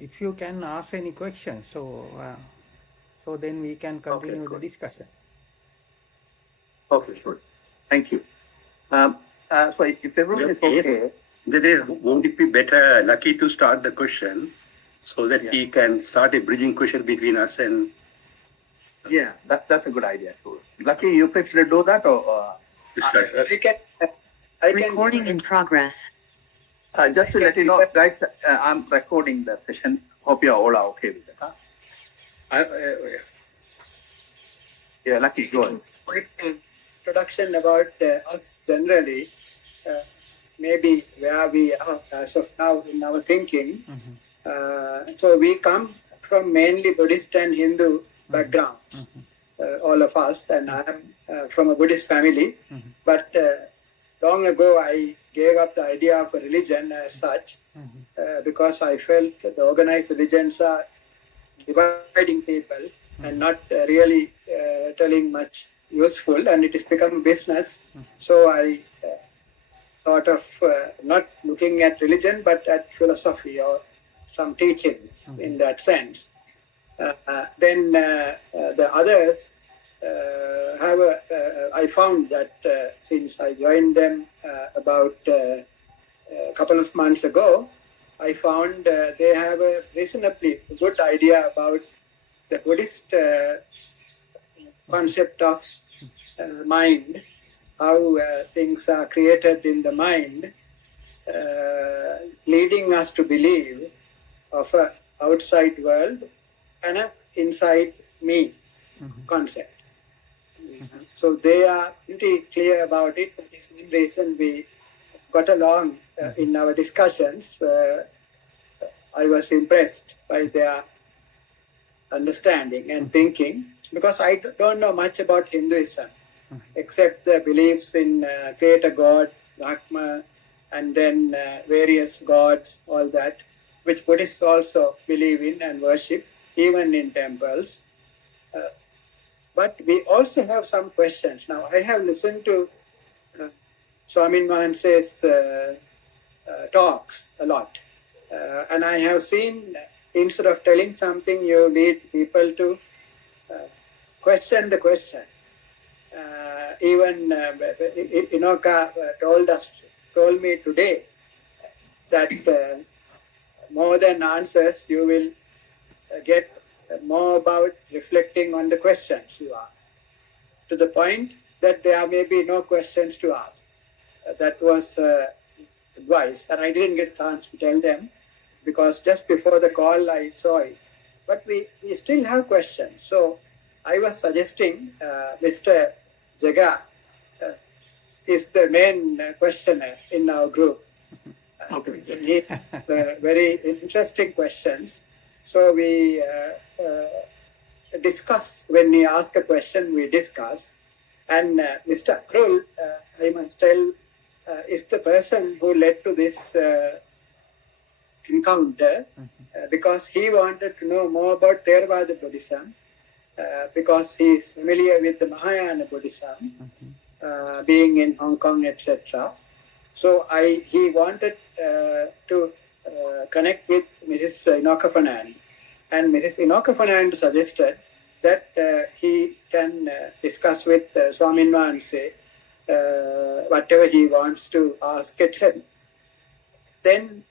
if you can ask any questions, so then we can continue the discussion. Okay, good. Thank you. So if everyone is okay, Won't it be better, Lucky, to start the question so that he can start a bridging question between us and... Yeah, that's a good idea too. Lucky, you prefer to do that or? Recording in progress. Just to let you know, guys, I'm recording the session. Hope you all are okay with it. Huh? Yeah, Lucky, go ahead. Quick introduction about us generally, maybe where we are as of now in our thinking. So we come from mainly Buddhist and Hindu backgrounds, all of us, and I am from a Buddhist family. But long ago, I gave up the idea of a religion as such because I felt the organized religions are dividing people and not really telling much useful, and it has become a business. So I thought of not looking at religion, but at philosophy or some teachings in that sense. Then the others I found that since I joined them about a couple of months ago, I found they have a reasonably good idea about the Buddhist concept of mind, how things are created in the mind, leading us to believe of an outside world and an inside me concept. So they are pretty clear about it. That is one reason we got along in our discussions. I was impressed by their understanding and thinking, because I don't know much about Hinduism, except the beliefs in creator God, Brahma, and then various gods, all that, which Buddhists also believe in and worship, even in temples. But we also have some questions. Now, I have listened to Swamin Mahanse's talks a lot. And I have seen, instead of telling something, you lead people to question the question. Even Inoka told me today that more than answers, you will get more about reflecting on the questions you ask, to the point that there may be no questions to ask. That was advice, and I didn't get a chance to tell them, because just before the call I saw it. But we still have questions. So I was suggesting Mr. Jaga is the main questioner in our group. He very interesting questions. So we discuss. When we ask a question, we discuss. And Mr. Akrul, I must tell, is the person who led to this encounter, because he wanted to know more about Theravada Buddhism, because he is familiar with the Mahayana Buddhism, being in Hong Kong, etc. So he wanted to connect with Mrs. Inoka Fernand, and Mrs. Inoka Fernand suggested that he can discuss with Swamin Mahanse whatever he wants to ask, etc. Then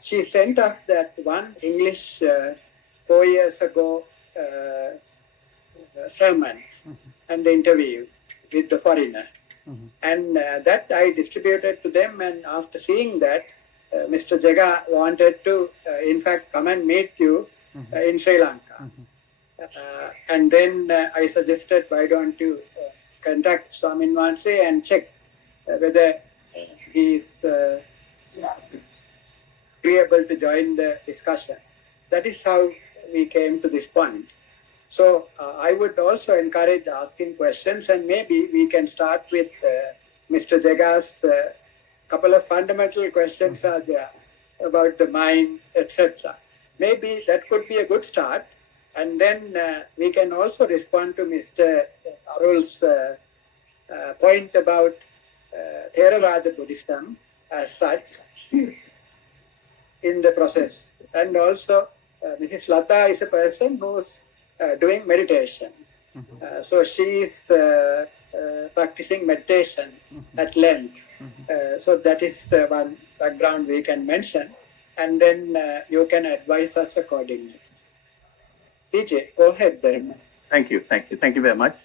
she sent us that one English 4 years ago sermon and the interview with the foreigner. And that I distributed to them, and after seeing that, Mr. Jaga wanted to, in fact, come and meet you in Sri Lanka. And then I suggested, why don't you contact Swamin Mahanse and check whether he is agreeable to join the discussion. That is how we came to this point. So I would also encourage asking questions, and maybe we can start with Mr. Jaga's couple of fundamental questions are there about the mind, etc. Maybe that could be a good start, and then we can also respond to Mr. Arul's point about Theravada Buddhism as such in the process, and also Mrs. Lata is a person who's doing meditation. So she is practicing meditation at length. So that is one background we can mention, and then you can advise us accordingly. DJ, go ahead then. Thank you very much.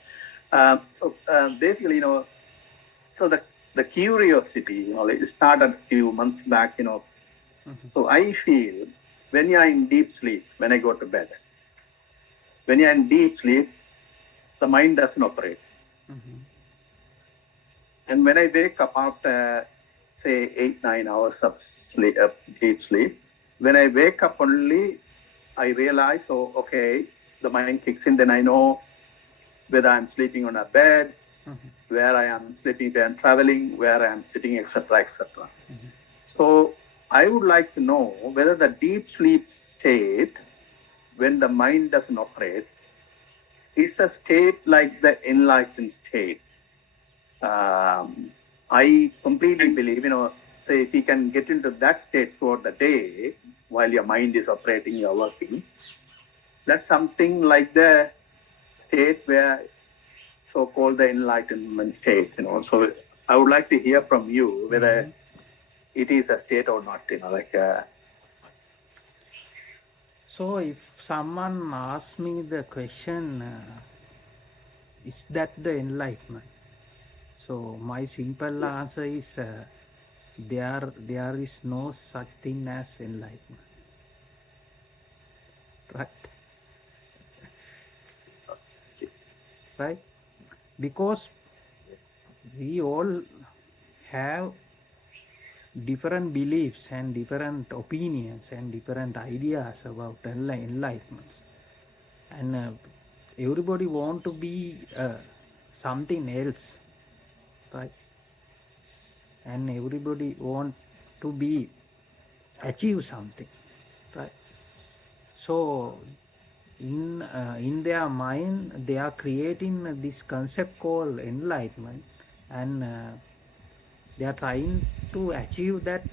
Basically, so the curiosity, it started a few months back, So I feel when you are in deep sleep, when I go to bed, when you are in deep sleep, the mind doesn't operate. And when I wake up after, say, 8-9 hours of sleep, deep sleep, when I wake up only, I realize, okay, the mind kicks in, then I know whether I'm sleeping on a bed, where I am sleeping, where I'm traveling, where I am sitting, etc., etc. So I would like to know whether the deep sleep state, when the mind doesn't operate, is a state like the enlightened state. I completely believe, say if you can get into that state throughout the day, while your mind is operating, you're working, that's something like the state where so-called the enlightenment state, So I would like to hear from you whether it is a state or not, So if someone asks me the question, is that the enlightenment? So my simple answer is there is no such thing as enlightenment. Right? Right? Because we all have different beliefs and different opinions and different ideas about enlightenment, and everybody want to be something else, right? And everybody want to be achieve something, right? So in their mind they are creating this concept called enlightenment, and they are trying to achieve that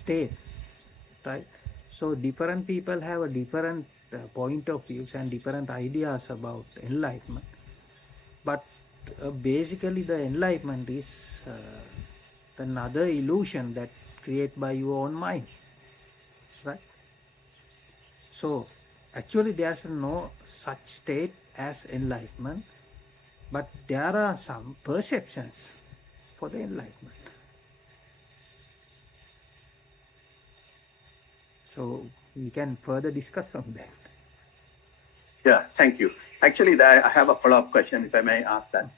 state, right? So different people have a different point of views and different ideas about enlightenment, but basically the enlightenment is another illusion that created by your own mind, right? So actually there's no such state as enlightenment, but there are some perceptions for the enlightenment. So we can further discuss on that. Yeah, thank you. Actually, I have a follow-up question, if I may ask that.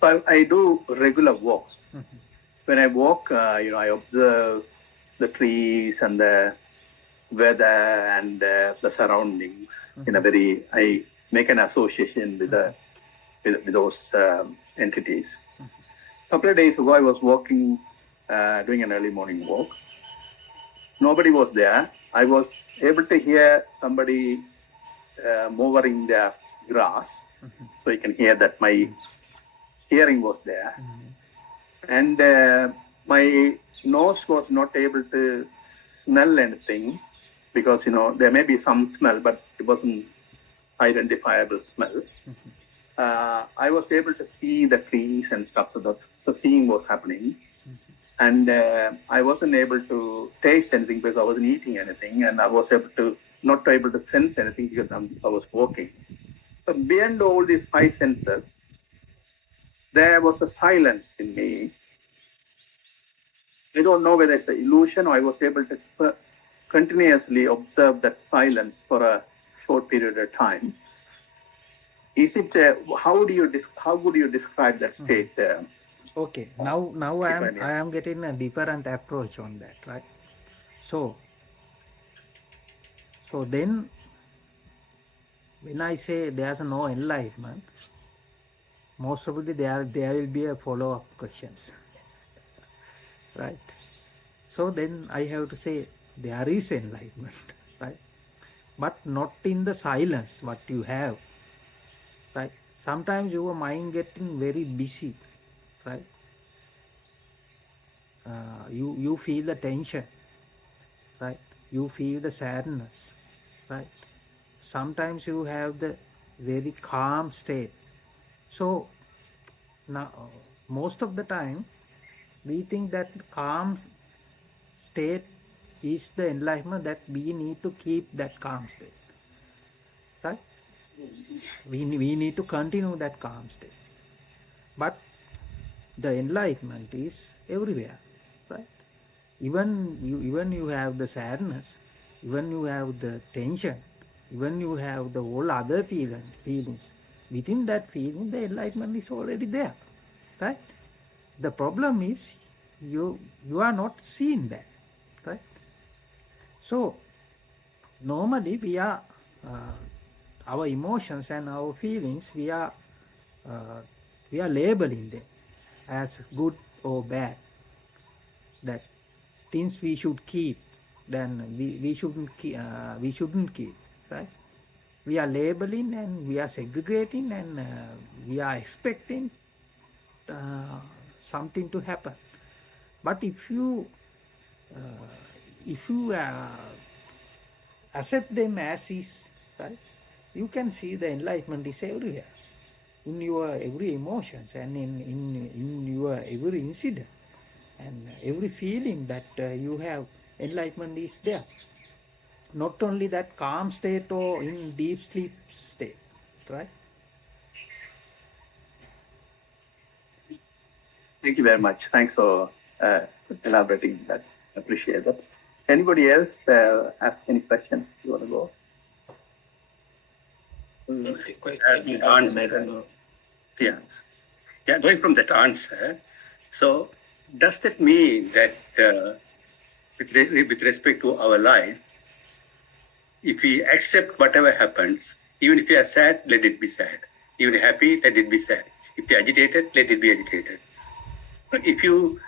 So I do regular walks. When I walk, I observe the trees and the weather and the surroundings in a very, I make an association with those entities. A couple of days ago, I was walking, doing an early morning walk. Nobody was there. I was able to hear somebody mowing their grass. So you can hear that my hearing was there. And my nose was not able to smell anything because, there may be some smell, but it wasn't identifiable smell. I was able to see the trees and stuff, so seeing was happening. And I wasn't able to taste anything because I wasn't eating anything, and I was not able to sense anything because I was walking. So beyond all these 5 senses, there was a silence in me. I don't know whether it's an illusion or I was able to continuously observe that silence for a short period of time. Is it? How would you describe that state? Okay, now I am getting a different approach on that, right? So then when I say there's no enlightenment, most probably there will be a follow-up questions, right? So then I have to say there is enlightenment, right? But not in the silence what you have, right? Sometimes your mind getting very busy, right? You feel the tension, right? You feel the sadness, right? Sometimes you have the very calm state. So now most of the time we think that calm state is the enlightenment, that we need to keep that calm state, right? We need to continue that calm state. But the enlightenment is everywhere, right? Even you have the sadness, even you have the tension, even you have the all other feelings. Within that feeling, the enlightenment is already there, right? The problem is you are not seeing that, right? So normally uh, our emotions and our feelings, uh, we are labeling them as good or bad, that things we should keep, then we shouldn't keep, right? We are labeling and we are segregating, and we are expecting uh, something to happen. But if you accept them as is, right, you can see the enlightenment is everywhere, in your every emotions, and in your every incident, and every feeling that you have. Enlightenment is there, not only that calm state or in deep sleep state, right? Thank you very much. Thanks for elaborating that. Appreciate that. Anybody else ask any questions? You want to go? Answer. Yeah. Yeah, going from that answer, so does that mean that with respect to our life, if we accept whatever happens, even if we are sad, let it be sad. Even happy, let it be sad. If you're agitated, let it be agitated. But if you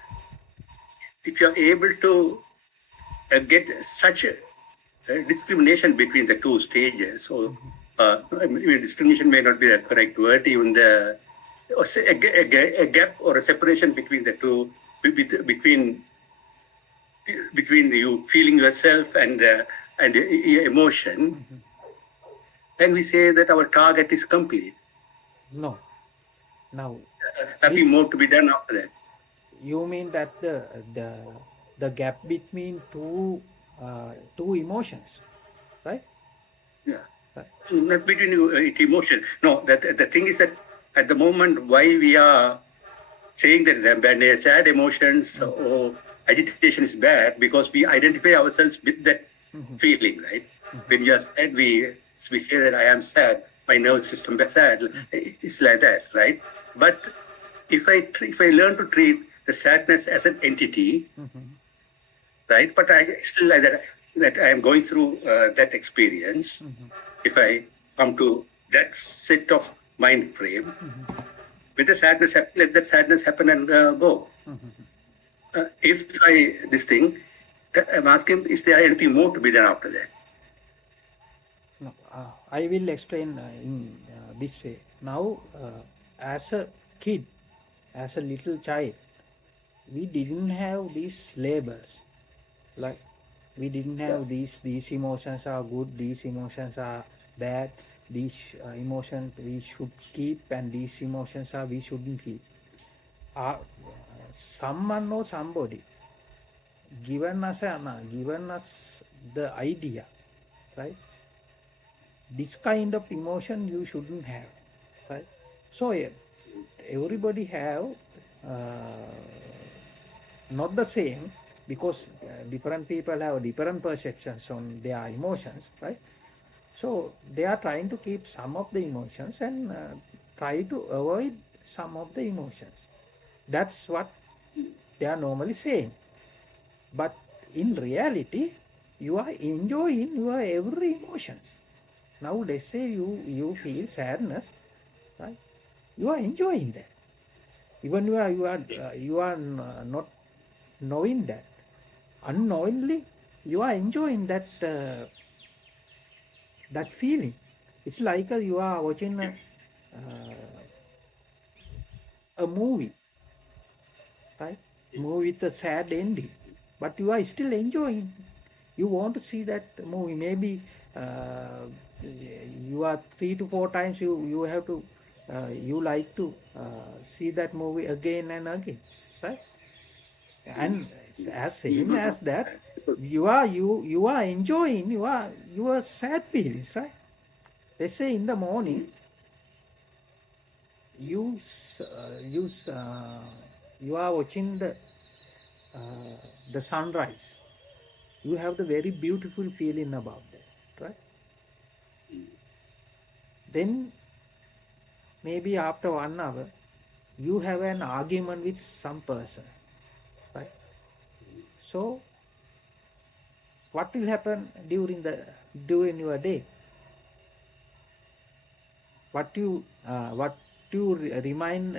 are able to get such a discrimination between the two stages, or discrimination may not be the correct word, even or say a gap or a separation between the two, between you feeling yourself and your emotion, then we say that our target is complete. No. Now, Nothing more to be done after that. you mean that the gap between two emotions, right? Yeah. Right. Not between emotion. No, the thing is that at the moment, why we are saying that when sad emotions or agitation is bad, because we identify ourselves with that feeling, right? When you are sad, we say that I am sad, my nervous system is sad. It's like that, right? But if I learn to treat the sadness as an entity, right? But I still like that I am going through that experience. If I come to that set of mind frame, with the sadness, let that sadness happen and go. If this thing, I'm asking, is there anything more to be done after that? No, I will explain in this way. Now, as a kid, as a little child, we didn't have these labels. Like, we didn't have these emotions are good, these emotions are bad, these emotions we should keep, and these emotions are we shouldn't keep. Someone or somebody given us the idea, right? This kind of emotion you shouldn't have, right? So everybody have uh, not the same, because different people have different perceptions on their emotions, right? So they are trying to keep some of the emotions and try to avoid some of the emotions. That's what they are normally saying. But in reality, you are enjoying your every emotions. Now let's say you feel sadness, right? You are enjoying that. Even you are not knowing that. Unknowingly, you are enjoying that feeling. It's like you are watching a movie, right? Movie with a sad ending, but you are still enjoying. You want to see that movie. Maybe you are 3 to 4 times you have to you like to see that movie again and again, right? And as same as that, you are enjoying your sad feelings, right? They say in the morning you you are watching the sunrise. You have the very beautiful feeling about that, right? Then maybe after 1 hour you have an argument with some person, right? So what will happen during your day? What you remind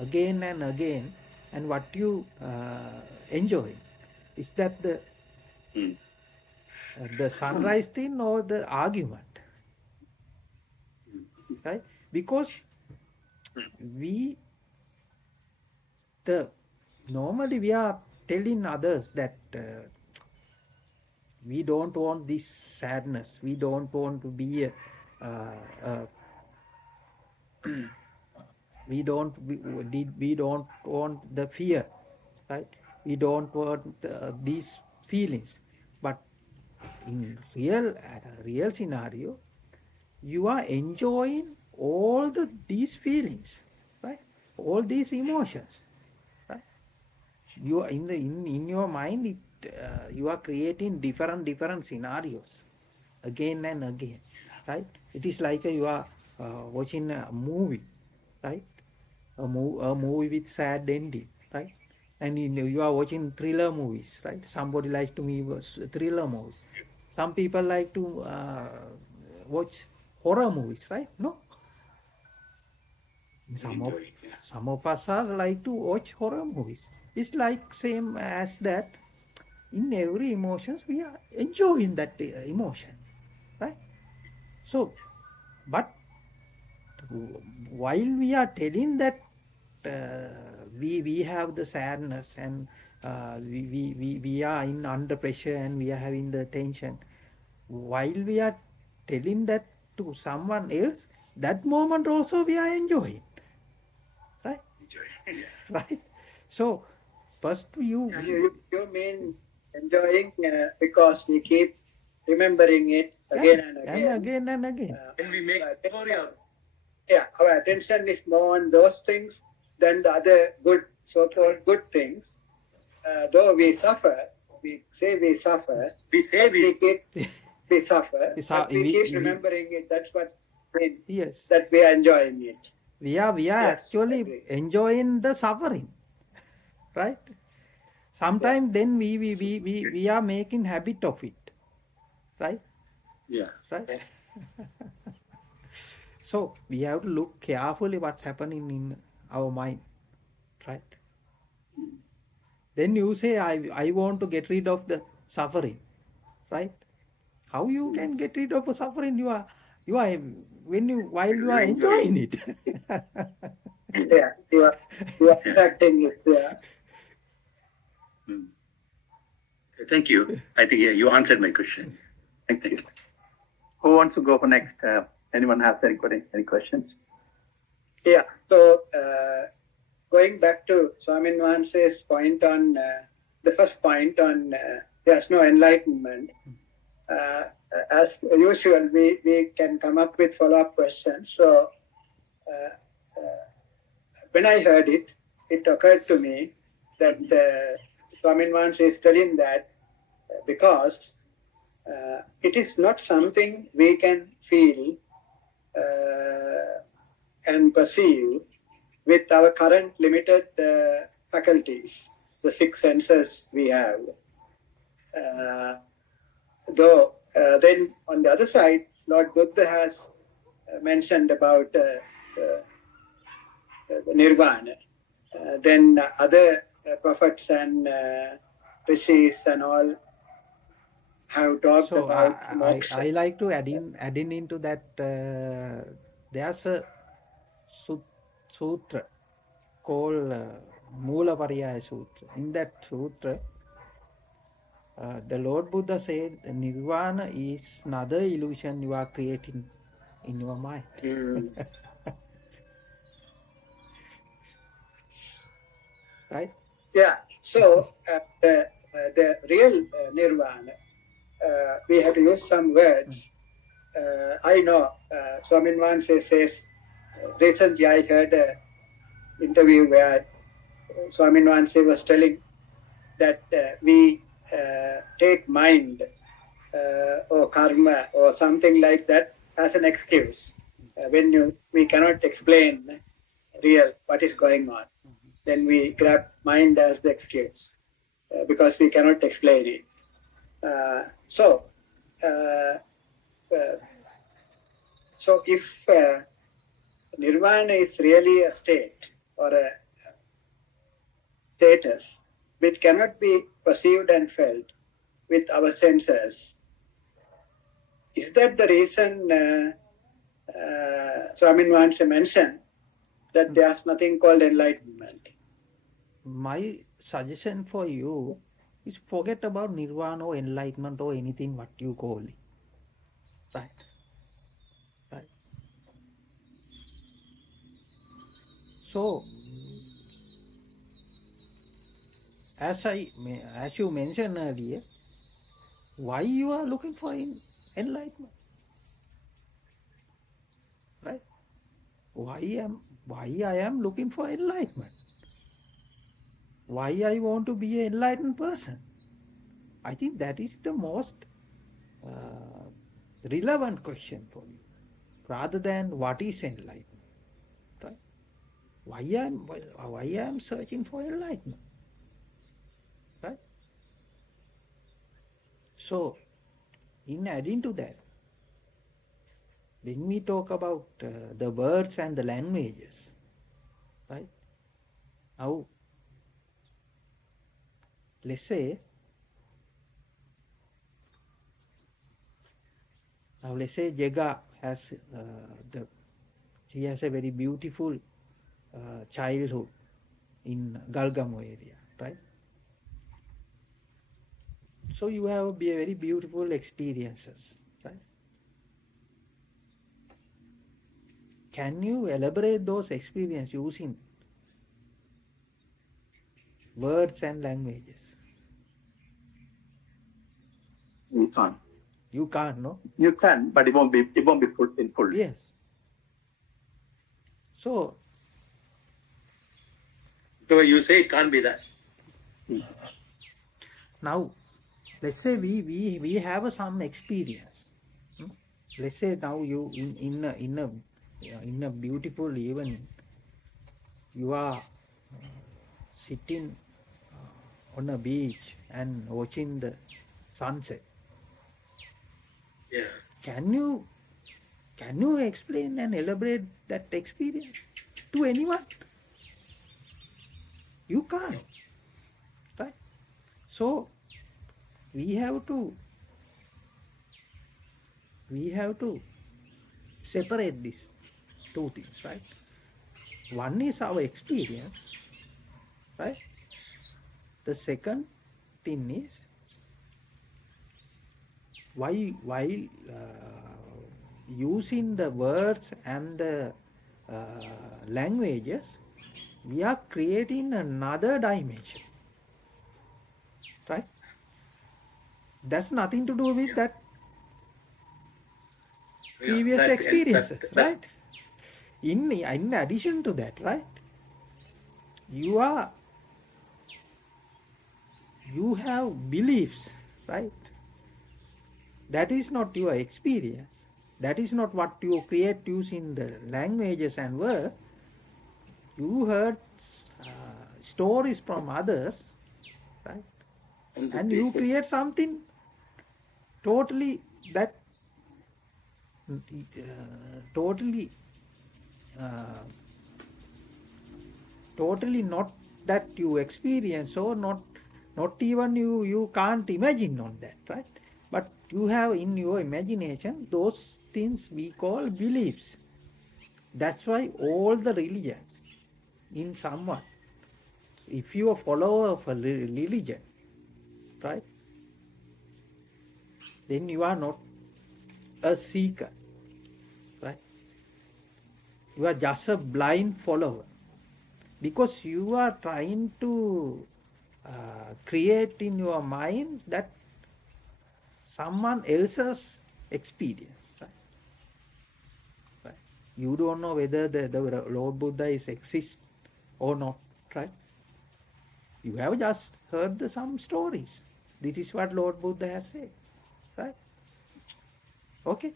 again and again, and what you enjoy, is that the sunrise thing or the argument, right? Because we the normally we are telling others that we don't want this sadness, we don't want to be uh, we don't want the fear, right? We don't want these feelings. But in real scenario, you are enjoying all these feelings, right? All these emotions, right? You are in your mind, you are creating different scenarios again and again, right? It is like you are watching a movie, right? A movie with sad ending, right? And you are watching thriller movies, right? Somebody likes to me was thriller movies. Some people like to watch horror movies, right? No, some of us are like to watch horror movies. It's like same as that. In every emotions, we are enjoying that emotion, right? So, but while we are telling that we have the sadness, and we are in under pressure, and we are having the tension, while we are telling that to someone else, that moment also we are enjoying, right? Right. So first You mean enjoying because we keep remembering it again and again. and again. When we make memory of Our attention is more on those things than the other good, so-called good things. Though we suffer, we say we suffer, we say we we suffer, but we keep remembering it. That's what's mean, Yes. that we are enjoying it. We are Yes, actually agree. enjoying the suffering, right? Sometimes then we are making habit of it, right? yeah. Right. So we have to look carefully what's happening in our mind, right? Then you say I want to get rid of the suffering, right? How you can get rid of the suffering? You are while you are enjoying it. Yeah, you are attracting it. Yeah. Thank you. I think you answered my question. Thank you. Who wants to go for next? Anyone have any questions? Yeah. So going back to Swamin Wangeesa's point on the first point on there's no enlightenment. As usual, we can come up with follow-up questions. So when I heard it, it occurred to me that Swamin Wangeesa is telling that because it is not something we can feel and perceive with our current limited faculties, the 6 senses we have. Though then on the other side, Lord Buddha has mentioned about nirvana. Then other prophets and rishis and all have talked So about I moksha. like to add in into that there's a sutra called Mula Pariyaya Sutra. In that sutra, The Lord Buddha said nirvana is another illusion you are creating in your mind. Right? Yeah. So the real nirvana, we have to use some words. I know Swamin Wangeesa says, recently I heard an interview where Swamin Wangeesa was telling that we take mind or karma or something like that as an excuse. When we cannot explain real what is going on, then we grab mind as the excuse because we cannot explain it. So if nirvana is really a state or a status which cannot be perceived and felt with our senses, is that the reason Swamin Wangeesa mentioned that there's nothing called enlightenment? My suggestion for you is forget about nirvana or enlightenment or anything what you call it. Right? Right. So, as you mentioned earlier, why you are looking for enlightenment? Right? Why I am looking for enlightenment? Why I want to be an enlightened person? I think that is the most relevant question for you, rather than what is enlightenment. Right? Why I am searching for enlightenment? Right? So, in addition to that, when we talk about the words and the languages, right? Now, let's say Jega has she has a very beautiful childhood in Galgamo area, right? So you have very beautiful experiences, right? Can you elaborate those experiences using words and languages? You can't. You can't, no? You can, but it won't be full in full. Yes. So you say it can't be that. now, let's say we have some experience. Let's say now you in a beautiful evening, you are sitting on a beach and watching the sunset. Yeah. Can you explain and elaborate that experience to anyone? You can't, right? So we have to separate these two things, right? One is our experience, right? The second thing is while using the words and the languages, we are creating another dimension, right? That's nothing to do with that previous experiences, right? In addition to that, right? You have beliefs, right? That is not your experience. That is not what you create using the languages and words. You heard stories from others, right? And you create something totally that totally not that you experience, or not even you can't imagine on that, right? But you have in your imagination those things we call beliefs. That's why all the religions, in somewhat, if you are a follower of a religion, right, then you are not a seeker, right? You are just a blind follower, because you are trying to create in your mind that someone else's experience, right? Right? You don't know whether the Lord Buddha is exist or not, right? You have just heard some stories. This is what Lord Buddha has said, right? Okay.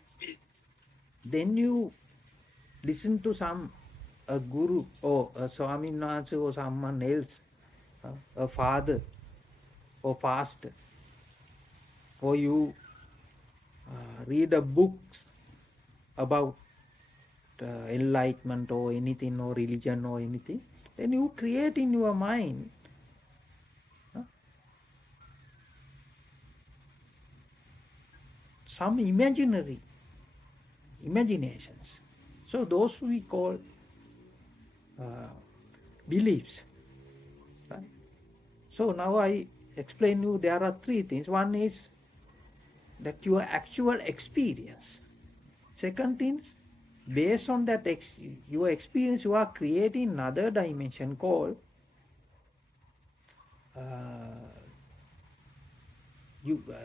Then you listen to a guru or a Swami Nath or someone else, a father or pastor, or you read a books about enlightenment or anything, or religion or anything, then you create in your mind some imaginations. So those we call beliefs, right? So now I explain you there are three things. One is that your actual experience. Second thing, based on that your experience, you are creating another dimension called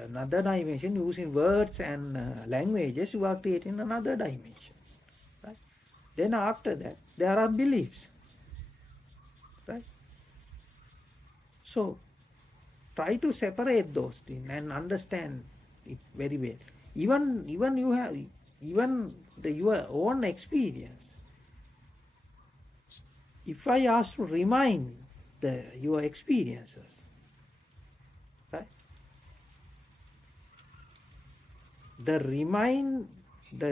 another dimension using words and languages. You are creating another dimension, right? Then after that, there are beliefs, right? So try to separate those things and understand it very well. Even you have your own experience. If I ask to remind your experiences, right? Remind the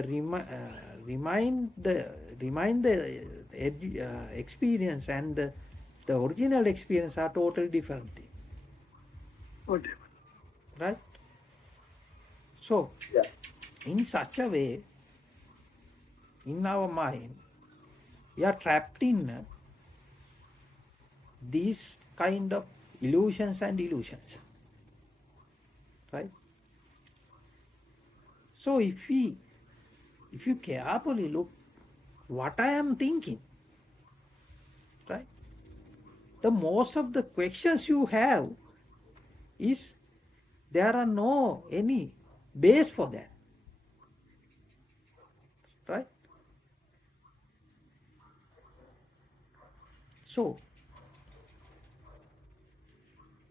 experience and the original experience are totally different things. Okay. Right? So, in such a way, in our mind, we are trapped in these kind of illusions and delusions. Right? So, if you carefully look what I am thinking, right? The most of the questions you have is there are no any base for that, right? So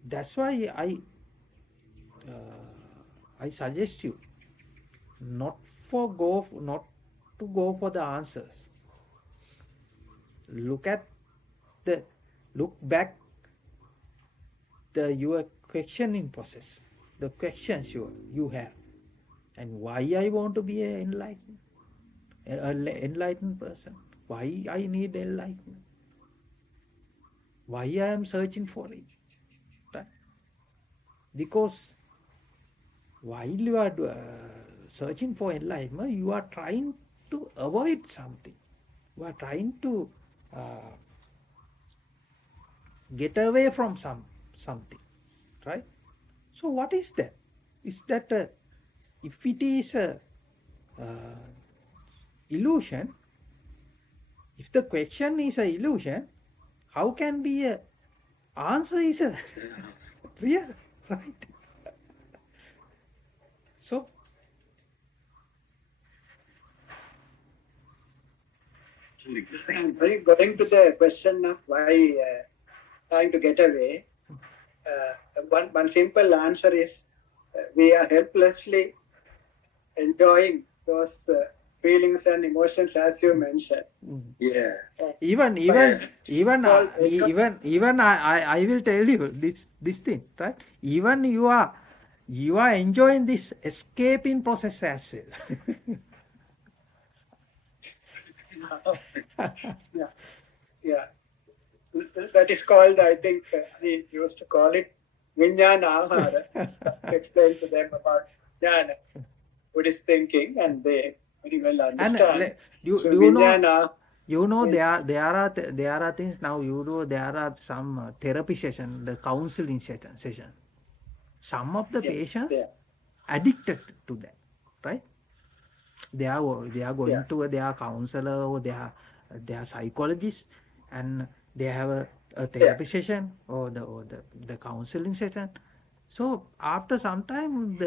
that's why I suggest you not to go for the answers. Look back your questioning process, the questions you have, and why I want to be an enlightened person, why I need enlightenment, why I am searching for it, right? Because while you are searching for enlightenment, you are trying to avoid something. You are trying to get away from something, right? So what is that? Is that if it is a illusion, if the question is a illusion, how can be a answer is a real, right? So And going to the question of why trying to get away, one simple answer is we are helplessly enjoying those feelings and emotions as you mentioned. Yeah. even I will tell you this thing, right? Even you are enjoying this escaping process as well. Yeah. That is called, I think, he used to call it Vijnana Ahara, to explain to them about Jnana, Buddhist thinking, and they very well And understand. do So you know Vijnana, there are things now, there are some therapy session, the counseling session. Some of the patients, yeah. addicted to that, right? They are going Yeah. to their counselor or their psychologist, and they have a therapy session or the counseling session. So after some time,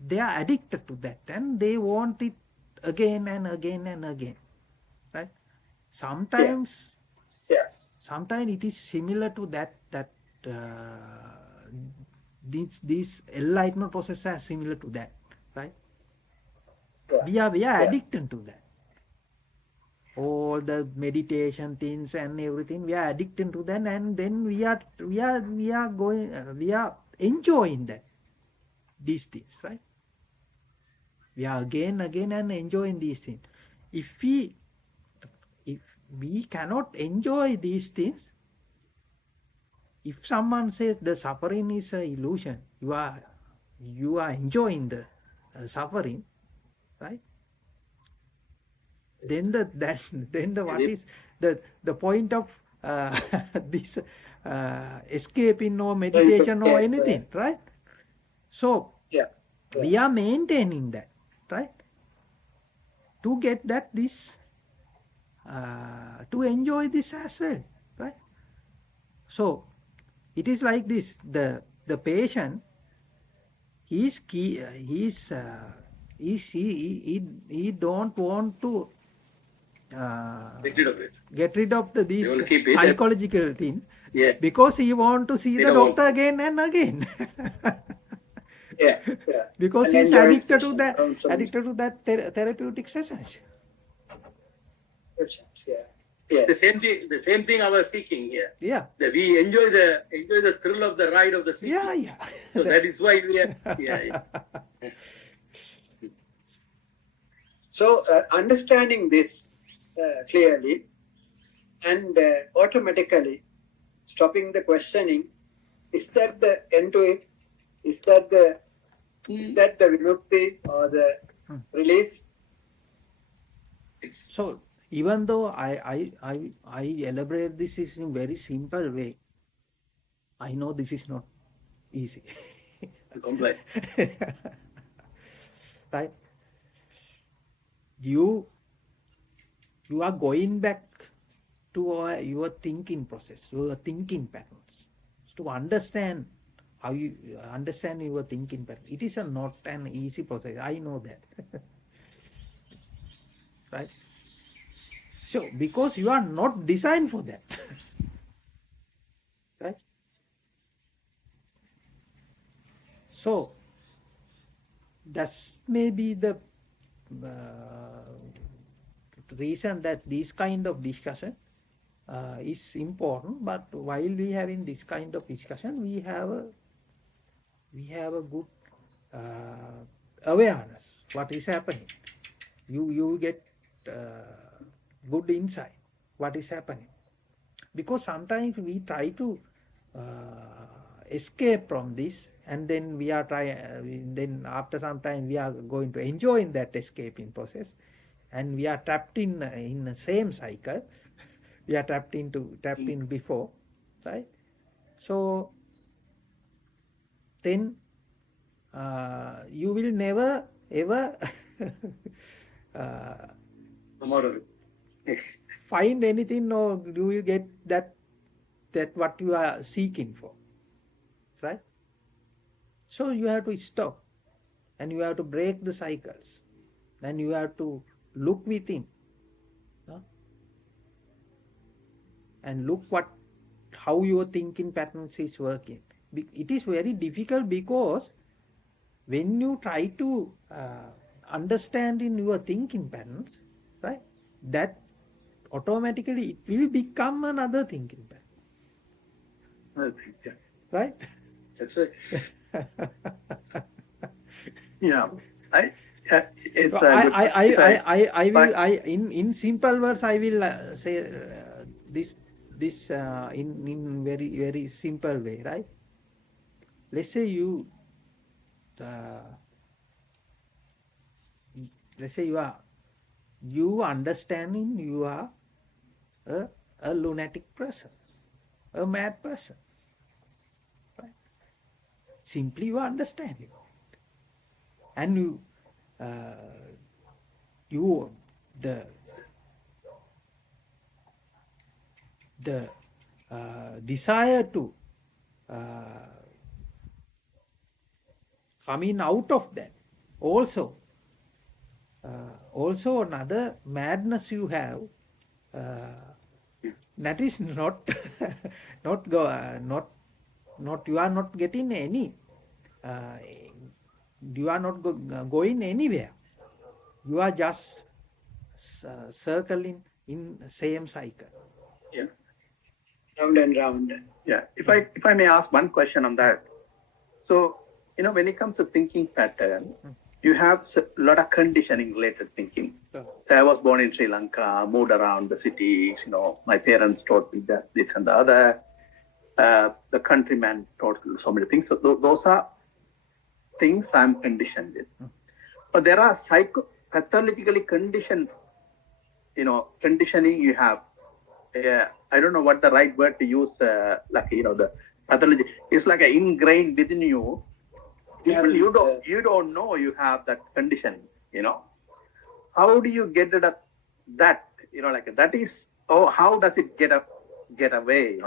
they are addicted to that, and they want it again and again and again, right? Yeah. Sometimes Yeah. sometimes it is similar to that uh, these enlightenment process are similar to that, right? Yeah. We are Yeah. addicted to that, all the meditation things and everything. We are addicted to that, and then we are going, we are enjoying that, these things, right? We are again and enjoying these things. If we cannot enjoy these things, if someone says the suffering is an illusion, you are enjoying the suffering, right? Then then what is the point of this escaping or meditation or anything, right? So Yeah. we are maintaining that, right, to get that this to enjoy this as well, right? So it is like this: the patient, he's key he don't want to Get rid of it. get rid of They these will keep it. psychological thing, Yeah. because he want to see They the don't want doctor again and again. Yeah. Yeah. Because And he's enjoy addicted to session, that counseling therapeutic sessions. sessions. Yeah. Yeah. the same thing I was seeking here. Yeah, That we enjoy the thrill of the ride of the seeking. yeah. So that is why we are. Yeah. So understanding this clearly and automatically stopping the questioning, is that the end to it? Is that the vimukti or the release? So even though I elaborate this is in very simple way, I know this is not easy. Complex. Right? You are going back to your thinking process, your thinking patterns, to understand how you understand your thinking pattern. It is not an easy process. I know that. Right? So because you are not designed for that. Right? So that's maybe the reason that this kind of discussion is important. But while we having this kind of discussion, we have a good awareness what is happening. You get good insight what is happening, because sometimes we try to escape from this, and then we are then after some time we are going to enjoy in that escaping process, and we are trapped in the same cycle. We are trapped in before, right? So then you will never ever Come out of it. Yes. find anything, or you will get that what you are seeking for, right? So you have to stop, and you have to break the cycles, and you have to look within, no? And look how your thinking patterns is working. It is very difficult, because when you try to understand in your thinking patterns, right, that automatically it will become another thinking pattern, Yeah. right? That's it. Yeah. It's So good. I will in simple words I will say this in very very simple way, right? Let's say you understanding you are a lunatic person, a mad person, right? Simply you understand it. and you the desire to coming out of that also. Also another madness you have, that is not not you are not getting any, you are not going anywhere, you are just circling in same cycle. Yeah. Round and round. Yeah. If I may ask one question on that. So, when it comes to thinking pattern, you have a lot of conditioning related thinking. Sure. So I was born in Sri Lanka, moved around the cities, my parents taught me that, this and the other. The countryman taught so many things. So those are things I'm conditioned with. But there are pathologically conditioned, conditioning you have. I don't know what the right word to use, the pathology. It's like ingrained within you. You don't know you have that conditioning, How do you get rid of that? That is, how does it get away?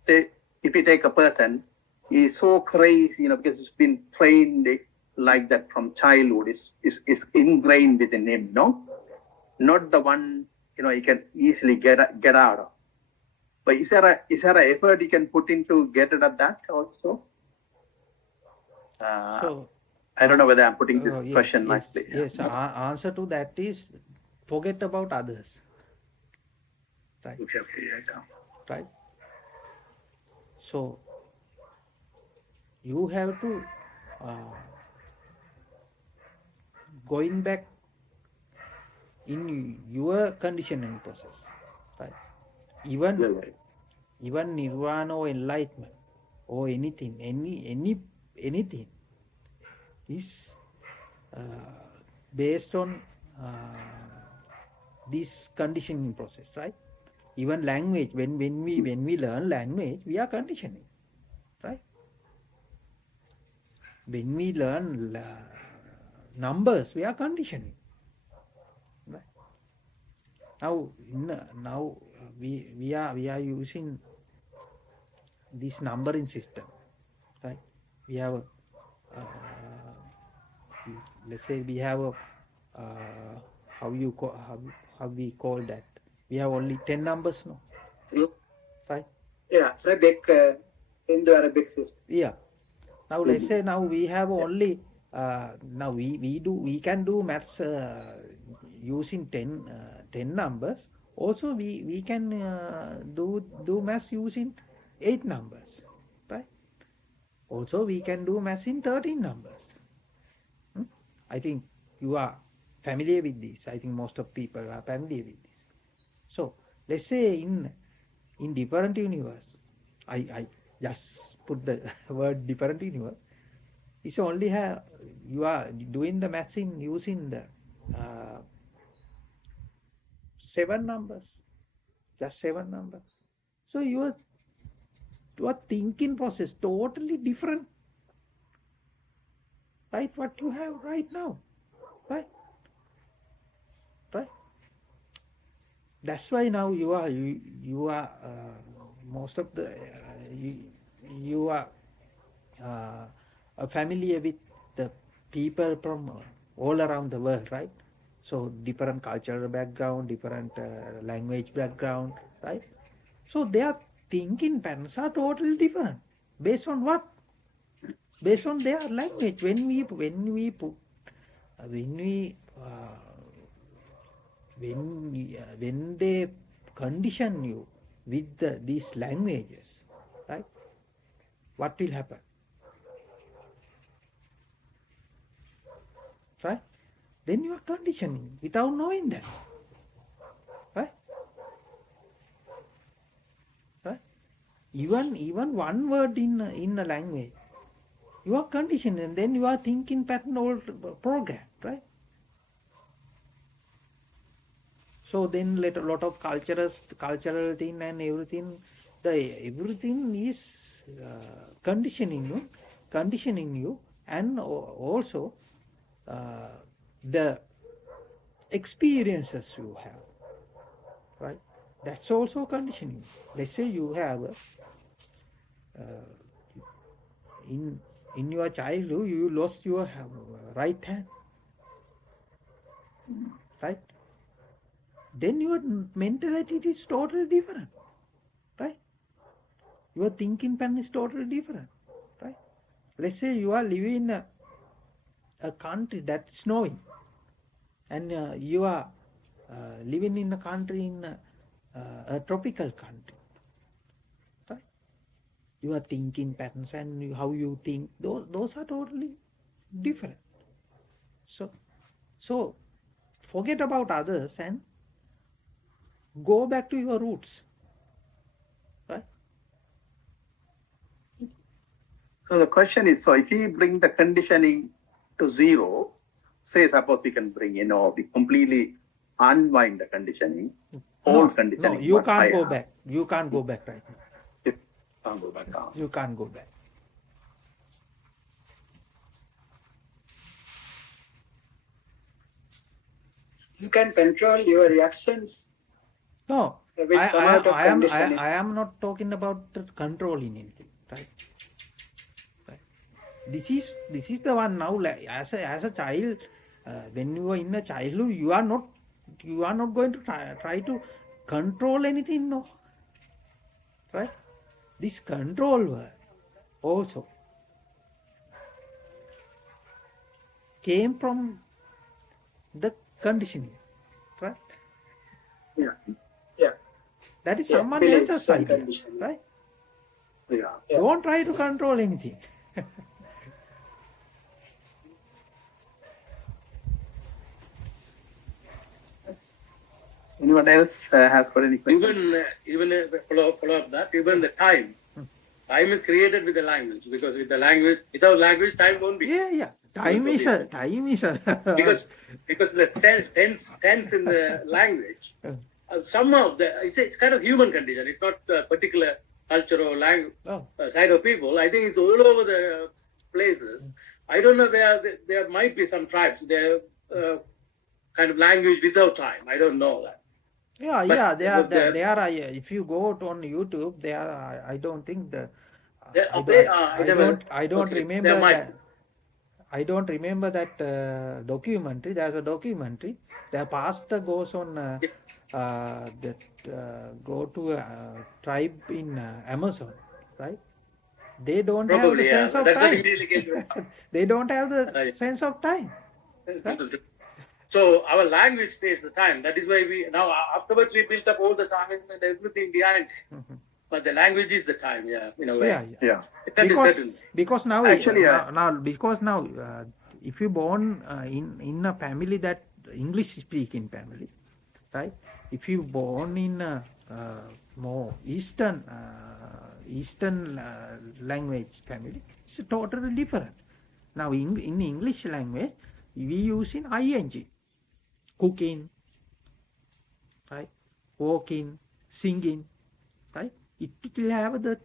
Say, if you take a person, he's so crazy, because he's been trained like that from childhood, is ingrained within him, not the one, he can easily get out of. But is there an effort you can put into get rid of that also? So I don't know whether I'm putting this yes, question yes, nicely. yes. Answer to that is forget about others. Right. Okay. Right. So you have to going back in your conditioning process. Right. Even nirvana or enlightenment or anything, anything is based on this conditioning process, right? Even language, when we learn language, we are conditioning, right? When we learn numbers, we are conditioning, right? Now we are using this numbering system, right? We have let's say we have a how we call that? We have only 10 numbers now, right? Yeah, Arabic, Indo-Arabic system. Yeah. Now let's say now we have only now we can do maths using 10 numbers. Also we can do maths using 8 numbers, right? Also we can do maths in 13 numbers. I think you are familiar with this. I think most of people are familiar with this. So let's say in different universe, I just put the word different universe. It's only you are doing the mathing using the 7 numbers, just 7 numbers. So your thinking process totally different, right? What you have right now, right? Right. That's why now you are most of the you are familiar with the people from all around the world, right? So different cultural background, different language background, right? So their thinking patterns are totally different. Based on what? Based on their language. When they condition you with these languages, right? What will happen? Right? Then you are conditioning without knowing that. Right? Right? Even one word in a language, you are conditioned, and then you are thinking pattern all program, right? So then let a lot of cultural thing and everything, everything is conditioning you and also the experiences you have, right? That's also conditioning. Let's say you have in your childhood you lost your right hand, right? Then your mentality is totally different, right? Your thinking pattern is totally different, right? Let's say you are living in a country that's snowing, and you are living in a country in a tropical country, right? Your thinking patterns and how you think, those are totally different. So forget about others and go back to your roots, right? So the question is, so if we bring the conditioning to zero, say suppose we can bring, we completely unwind the conditioning, whole conditioning. No, you what can't I go have. back. You can't go back right now. It can't go back down. You can't go back. You can control your reactions No, which come out of conditioning. I am not talking about the controlling anything, right? This is the one now. Like, as a child, when you are in a childhood, you are not going to try to control anything, no, right? This control word also came from the conditioning, right? Yeah. Yeah. That is Yeah, someone beliefs else's and idea, conditioning. right? Yeah. Yeah. Don't try to control anything. Anyone else has got any questions? Even follow up that, even the time. Time is created with the language, because with the language, without language, time won't be. Yeah. Time is a because the tense in the language, somehow it's kind of human condition. It's not a particular culture or language side of people. I think it's all over the places. I don't know where there might be some tribes. There kind of language without time. I don't know that. But they are. If you go on YouTube, they are. I don't think the. I don't remember that. I don't remember that documentary. There's a documentary. The pastor goes on go to a tribe in Amazon, right? They don't have the sense of time. They don't have the sense of time. Right? So our language stays the time. That is why we now afterwards we built up all the science and everything behind it. But the language is the time, in a way. Yeah. Because now Actually, if you born in a family that English speaking family, right? If you born in a more Eastern language family, it's totally different. Now in English language, we use in ing, cooking, right? Walking, singing, right? It will have the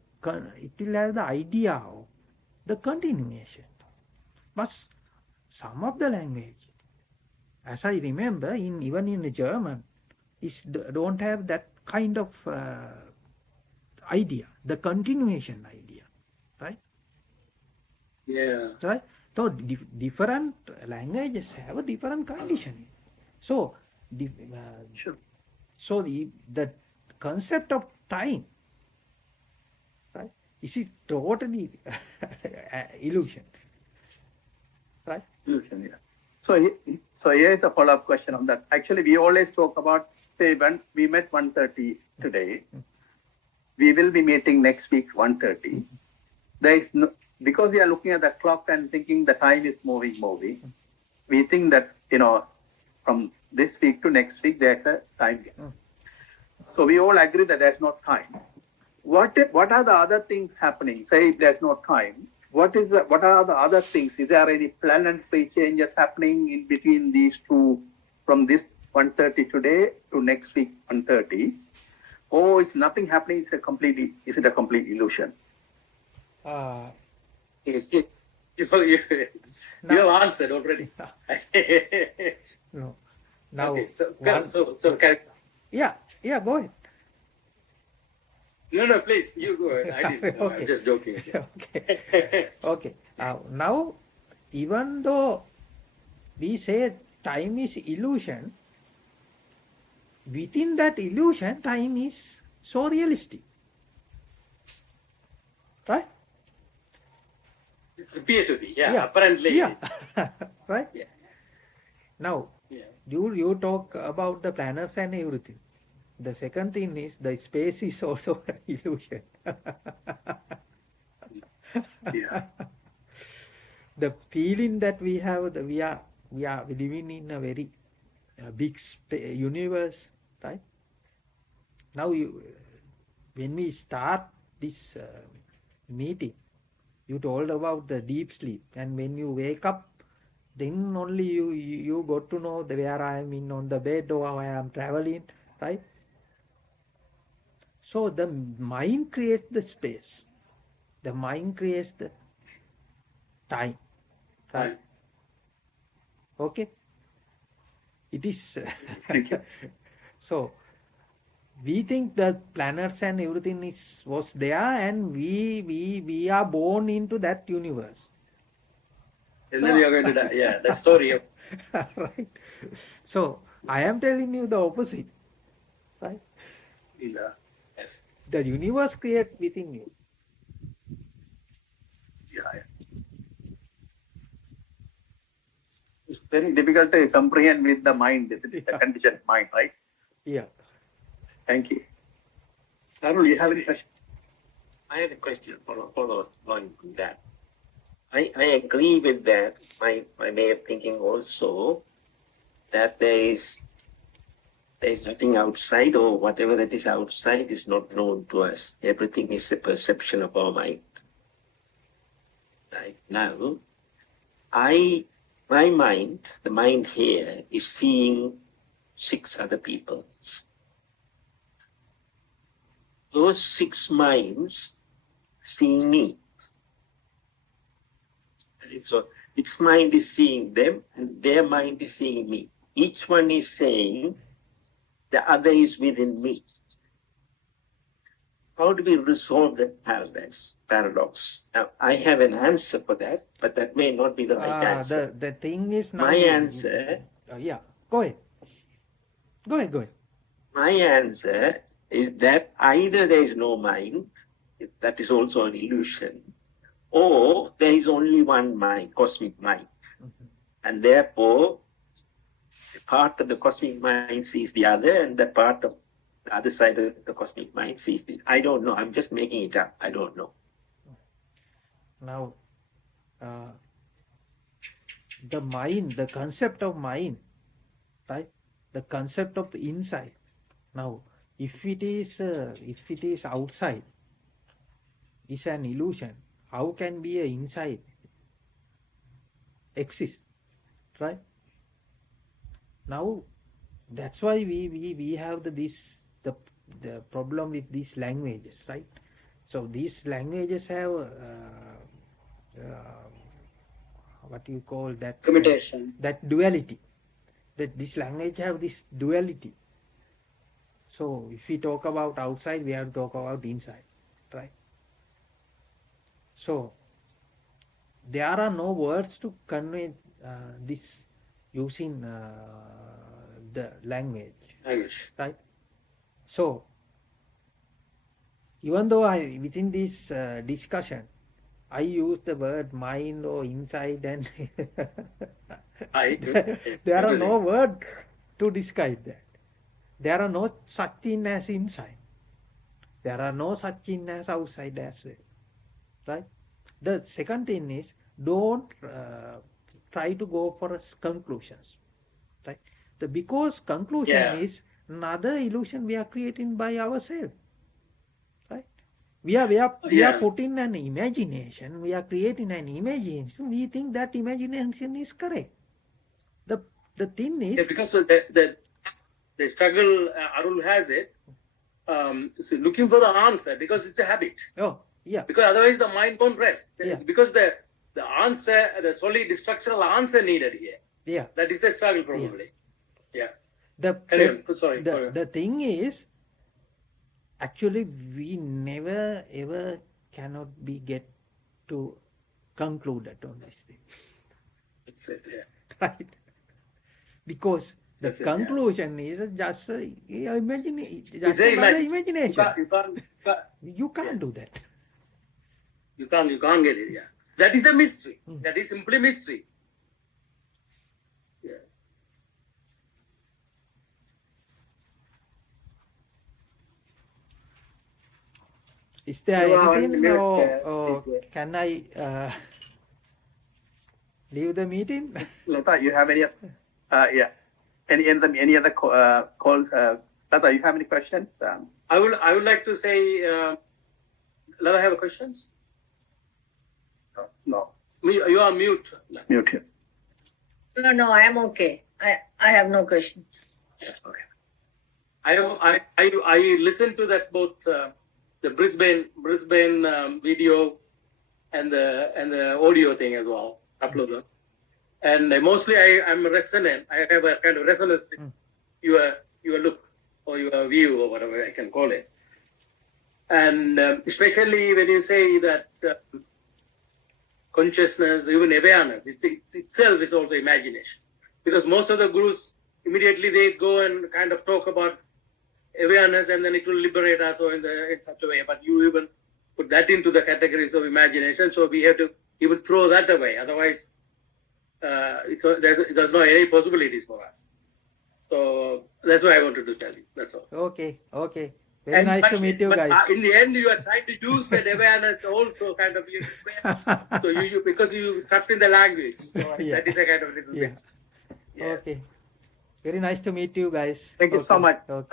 idea of the continuation. But some of the language, as I remember, even in German, don't have that kind of idea, the continuation idea, right? Yeah. Right. So different languages have a different conditioning. So so the concept of time, right, is totally illusion, right? Illusion, yeah. So here is a follow-up question on that. Actually, we always talk about, say, when we met 1:30 today, we will be meeting next week 1:30. There is no, because we are looking at the clock and thinking the time is moving. We think that from this week to next week there's a time gap. So we all agree that there's no time. What are the other things happening? Say if there's no time, what are the other things? Is there any planetary changes happening in between these two, from this 1:30 today to next week 1:30? Or is nothing happening? Is it a complete illusion? It You have answered already. No. Now, Okay, so one- yeah, go ahead. no, please, you go ahead. I didn't. No, Okay. I'm just joking. Okay. Okay. Now, even though we say time is illusion, within that illusion, time is so realistic. Right? Appear to be, Yeah. apparently Yeah. it is. Right? Yeah. Now, Yeah. you talk about the planets and everything. The second thing is the space is also an illusion. Yeah. The feeling that we have, we are living in a very big universe, right? Now, when we start this meeting, you told about the deep sleep, and when you wake up, then only you got to know where I am in on the bed or I am traveling, right? So the mind creates the space, the mind creates the time, right? Okay, it is. Thank you. So we think that planets and everything was there, and we are born into that universe. And then we are going to die. Yeah, the story of. Right. So I am telling you the opposite, right? Yeah. Yes. The universe creates within you. Yeah. It's very difficult to comprehend with the mind, isn't it? The conditioned mind, right? Yeah. Thank you. Arul, you have any questions? I have a question follow on that. I agree with that. My way of thinking also that there is nothing outside, or whatever that is outside is not known to us. Everything is a perception of our mind. Right now, my mind, the mind here, is seeing 6 other people. Those 6 minds seeing me. So its mind is seeing them and their mind is seeing me. Each one is saying the other is within me. How do we resolve that paradox? Now, I have an answer for that, but that may not be the right answer. The thing is now. My answer, yeah. Go ahead. Go ahead. my answer is that either there is no mind, that is also an illusion, or there is only one mind, cosmic mind. And therefore, the part of the cosmic mind sees the other, and the part of the other side of the cosmic mind sees this. I don't know. I'm just making it up. I don't know. Now, the mind, the concept of mind, right? The concept of inside. Now, if it is outside, is an illusion. How can be a inside exist, right? Now, that's why we have the problem with these languages, right? So these languages have what you call that Limitation. that duality. That this language have this duality. So if we talk about outside, we have to talk about inside, right? So there are no words to convey this using the language, right? So even though within this discussion, I use the word mind or inside, and there are no words to describe that. There are no such thing as inside. There are no such thing as outside as well, right? The second thing is, don't try to go for conclusions, right? Because conclusion is another illusion we are creating by ourselves, right? We are putting an imagination. We are creating an imagination. We think that imagination is correct. The thing is, because the struggle Arul has it, so looking for the answer, because it's a habit. oh yeah, Because otherwise the mind won't rest. Yeah. Because the the answer, the solid structural answer needed here. Yeah. That is the struggle, probably. Yeah. The Sorry. the thing is, actually, we never ever cannot be get to concluded on this thing, That's it, yeah. right? Because the That's it, yeah. conclusion is just It's just a another imagine. imagination. You Can't yes. do that. You can't get it, yeah. That is the mystery. Mm. That is simply mystery. Yeah. Is there You are anything, on mute, or DJ. can I leave the meeting? Lata, you have any? Yeah. Any other call? Lata, you have any questions? I would like to say, Lala, have questions? No. You are mute. Mute here. No, I am okay. I have no questions. Okay. I listened to that both the Brisbane video and the audio thing as well, couple of them. And mostly I'm resonant. I have a kind of resonance with your look or your view or whatever I can call it. And especially when you say that consciousness, even awareness, it's itself is also imagination. Because most of the gurus, immediately they go and kind of talk about awareness and then it will liberate us or in such a way. But you even put that into the categories of imagination. So we have to even throw that away. Otherwise, there's no any possibilities for us. So that's what I wanted to tell you. That's all. Okay. Very nice to meet you guys. In the end, you are trying to use that awareness also kind of. So you because you trapped in the language. So Yeah. that is a kind of little bit. Yeah. Okay. Very nice to meet you guys. Thank you so much. Okay.